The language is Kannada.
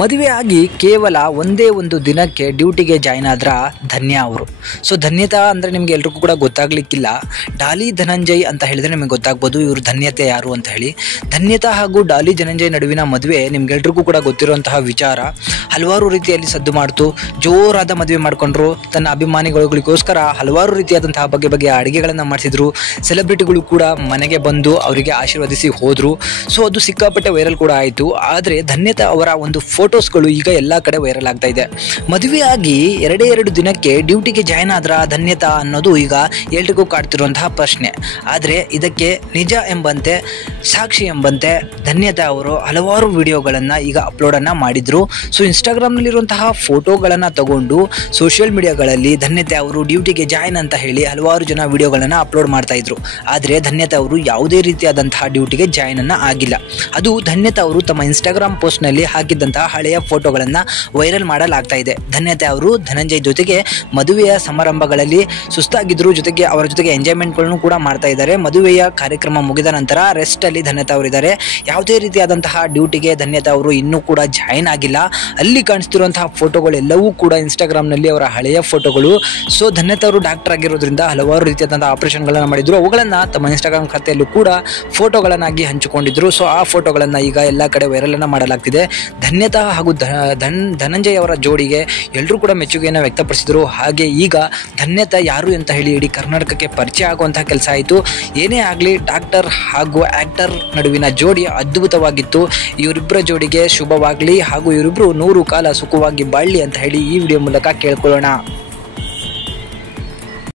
ಮದುವೆ ಆಗಿ ಕೇವಲ ಒಂದೇ ಒಂದು ದಿನಕ್ಕೆ ಡ್ಯೂಟಿಗೆ ಜಾಯ್ನ್ ಆದ್ರ ಧನ್ಯ ಅವರು. ಸೊ ಧನ್ಯತಾ ಅಂದರೆ ನಿಮಗೆ ಎಲ್ರಿಗೂ ಕೂಡ ಗೊತ್ತಾಗ್ಲಿಕ್ಕಿಲ್ಲ. ಡಾಲಿ ಧನಂಜಯ್ ಅಂತ ಹೇಳಿದ್ರೆ ನಿಮಗೆ ಗೊತ್ತಾಗ್ಬೋದು ಇವರು ಧನ್ಯತೆ ಯಾರು ಅಂತ ಹೇಳಿ. ಧನ್ಯತಾ ಹಾಗೂ ಡಾಲಿ ಧನಂಜಯ್ ನಡುವಿನ ಮದುವೆ ನಿಮ್ಗೆಲ್ರಿಗೂ ಕೂಡ ಗೊತ್ತಿರುವಂತಹ ವಿಚಾರ. ಹಲವಾರು ರೀತಿಯಲ್ಲಿ ಸದ್ದು ಮಾಡ್ತು, ಜೋರಾದ ಮದುವೆ ಮಾಡಿಕೊಂಡ್ರು. ತನ್ನ ಅಭಿಮಾನಿಗಳಿಗೋಸ್ಕರ ಹಲವಾರು ರೀತಿಯಾದಂತಹ ಬಗೆ ಅಡುಗೆಗಳನ್ನು ಮಾಡಿಸಿದ್ರು. ಸೆಲೆಬ್ರಿಟಿಗಳು ಕೂಡ ಮನೆಗೆ ಬಂದು ಅವರಿಗೆ ಆಶೀರ್ವದಿಸಿ ಹೋದರು. ಸೊ ಅದು ಸಿಕ್ಕಾಪಟ್ಟೆ ವೈರಲ್ ಕೂಡ ಆಯಿತು. ಆದರೆ ಧನ್ಯತಾ ಅವರ ಒಂದು ಫೋಟೋಸ್ಗಳು ಈಗ ಎಲ್ಲ ಕಡೆ ವೈರಲ್ ಆಗ್ತಾ ಇದೆ. ಮದುವೆಯಾಗಿ ಎರಡು ದಿನಕ್ಕೆ ಡ್ಯೂಟಿಗೆ ಜಾಯ್ನ್ ಆದ್ರ ಧನ್ಯತಾ ಅನ್ನೋದು ಈಗ ಎಲ್ರಿಗೂ ಕಾಡ್ತಿರುವಂತಹ ಪ್ರಶ್ನೆ. ಆದರೆ ಇದಕ್ಕೆ ನಿಜ ಎಂಬಂತೆ, ಸಾಕ್ಷಿ ಎಂಬಂತೆ ಧನ್ಯತಾ ಅವರು ಹಲವಾರು ವಿಡಿಯೋಗಳನ್ನು ಈಗ ಅಪ್ಲೋಡನ್ನು ಮಾಡಿದರು. ಸೊ ಇನ್ಸ್ಟಾಗ್ರಾಮ್ನಲ್ಲಿರುವಂತಹ ಫೋಟೋಗಳನ್ನು ತಗೊಂಡು ಸೋಷಿಯಲ್ ಮೀಡಿಯಾಗಳಲ್ಲಿ ಧನ್ಯತಾ ಅವರು ಡ್ಯೂಟಿಗೆ ಜಾಯ್ನ್ ಅಂತ ಹೇಳಿ ಹಲವಾರು ಜನ ವಿಡಿಯೋಗಳನ್ನು ಅಪ್ಲೋಡ್ ಮಾಡ್ತಾ ಇದ್ರು. ಆದರೆ ಧನ್ಯತಾ ಅವರು ಯಾವುದೇ ರೀತಿಯಾದಂತಹ ಡ್ಯೂಟಿಗೆ ಜಾಯ್ನ್ ಅನ್ನ ಆಗಿಲ್ಲ. ಅದು ಧನ್ಯತಾ ಅವರು ತಮ್ಮ ಇನ್ಸ್ಟಾಗ್ರಾಮ್ ಪೋಸ್ಟ್ನಲ್ಲಿ ಹಾಕಿದ್ದಂತಹ ಹಳೆಯ ಫೋಟೋಗಳನ್ನು ವೈರಲ್ ಮಾಡಲಾಗ್ತಾ ಇದೆ. ಧನ್ಯತಾ ಅವರು ಧನಂಜಯ್ ಜೊತೆಗೆ ಮದುವೆಯ ಸಮಾರಂಭಗಳಲ್ಲಿ ಸುಸ್ತಾಗಿದ್ರು, ಜೊತೆಗೆ ಅವರ ಜೊತೆಗೆ ಎಂಜಾಯ್ಮೆಂಟ್ಗಳನ್ನು ಕೂಡ ಮಾಡ್ತಾ ಇದ್ದಾರೆ. ಮದುವೆಯ ಕಾರ್ಯಕ್ರಮ ಮುಗಿದ ನಂತರ ರೆಸ್ಟ್ ಅಲ್ಲಿ ಧನ್ಯತಾ ಅವರು ಇದ್ದಾರೆ. ಯಾವುದೇ ರೀತಿಯಾದಂತಹ ಡ್ಯೂಟಿಗೆ ಧನ್ಯತಾ ಅವರು ಇನ್ನೂ ಕೂಡ ಜಾಯ್ನ್ ಆಗಿಲ್ಲ. ಅಲ್ಲಿ ಕಾಣಿಸ್ತಿರುವಂತಹ ಫೋಟೋಗಳೆಲ್ಲವೂ ಕೂಡ ಇನ್ಸ್ಟಾಗ್ರಾಮ್ನಲ್ಲಿ ಅವರ ಹಳೆಯ ಫೋಟೋಗಳು. ಸೊ ಧನ್ಯತಾ ಅವರು ಡಾಕ್ಟರ್ ಆಗಿರೋದ್ರಿಂದ ಹಲವಾರು ರೀತಿಯಾದಂತಹ ಆಪರೇಷನ್ಗಳನ್ನು ಮಾಡಿದ್ರು. ಅವುಗಳನ್ನು ತಮ್ಮ ಇನ್ಸ್ಟಾಗ್ರಾಮ್ ಖಾತೆಯಲ್ಲೂ ಕೂಡ ಫೋಟೋಗಳನ್ನಾಗಿ ಹಂಚಿಕೊಂಡಿದ್ರು. ಸೊ ಆ ಫೋಟೋಗಳನ್ನು ಈಗ ಎಲ್ಲ ಕಡೆ ವೈರಲ್ ಅನ್ನ ಮಾಡಲಾಗ್ತಿದೆ. ಧನ್ಯತಾ ಹಾಗೂ ಧನಂಜಯ್ ಅವರ ಜೋಡಿಗೆ ಎಲ್ಲರೂ ಕೂಡ ಮೆಚ್ಚುಗೆಯನ್ನು ವ್ಯಕ್ತಪಡಿಸಿದರು. ಹಾಗೆ ಈಗ ಧನ್ಯತಾ ಯಾರು ಅಂತ ಹೇಳಿ ಇಡೀ ಕರ್ನಾಟಕಕ್ಕೆ ಪರಿಚಯ ಆಗುವಂತಹ ಕೆಲಸ ಆಯಿತು. ಏನೇ ಆಗಲಿ ಡಾಕ್ಟರ್ ಹಾಗೂ ಆಕ್ಟರ್ ನಡುವಿನ ಜೋಡಿ ಅದ್ಭುತವಾಗಿತ್ತು. ಇವರಿಬ್ಬರ ಜೋಡಿಗೆ ಶುಭವಾಗಲಿ ಹಾಗೂ ಇವರಿಬ್ಬರು 100 ಕಾಲ ಸುಖವಾಗಿ ಬಾಳಲಿ ಅಂತ ಹೇಳಿ ಈ ವಿಡಿಯೋ ಮೂಲಕ ಕೇಳ್ಕೊಳ್ಳೋಣ.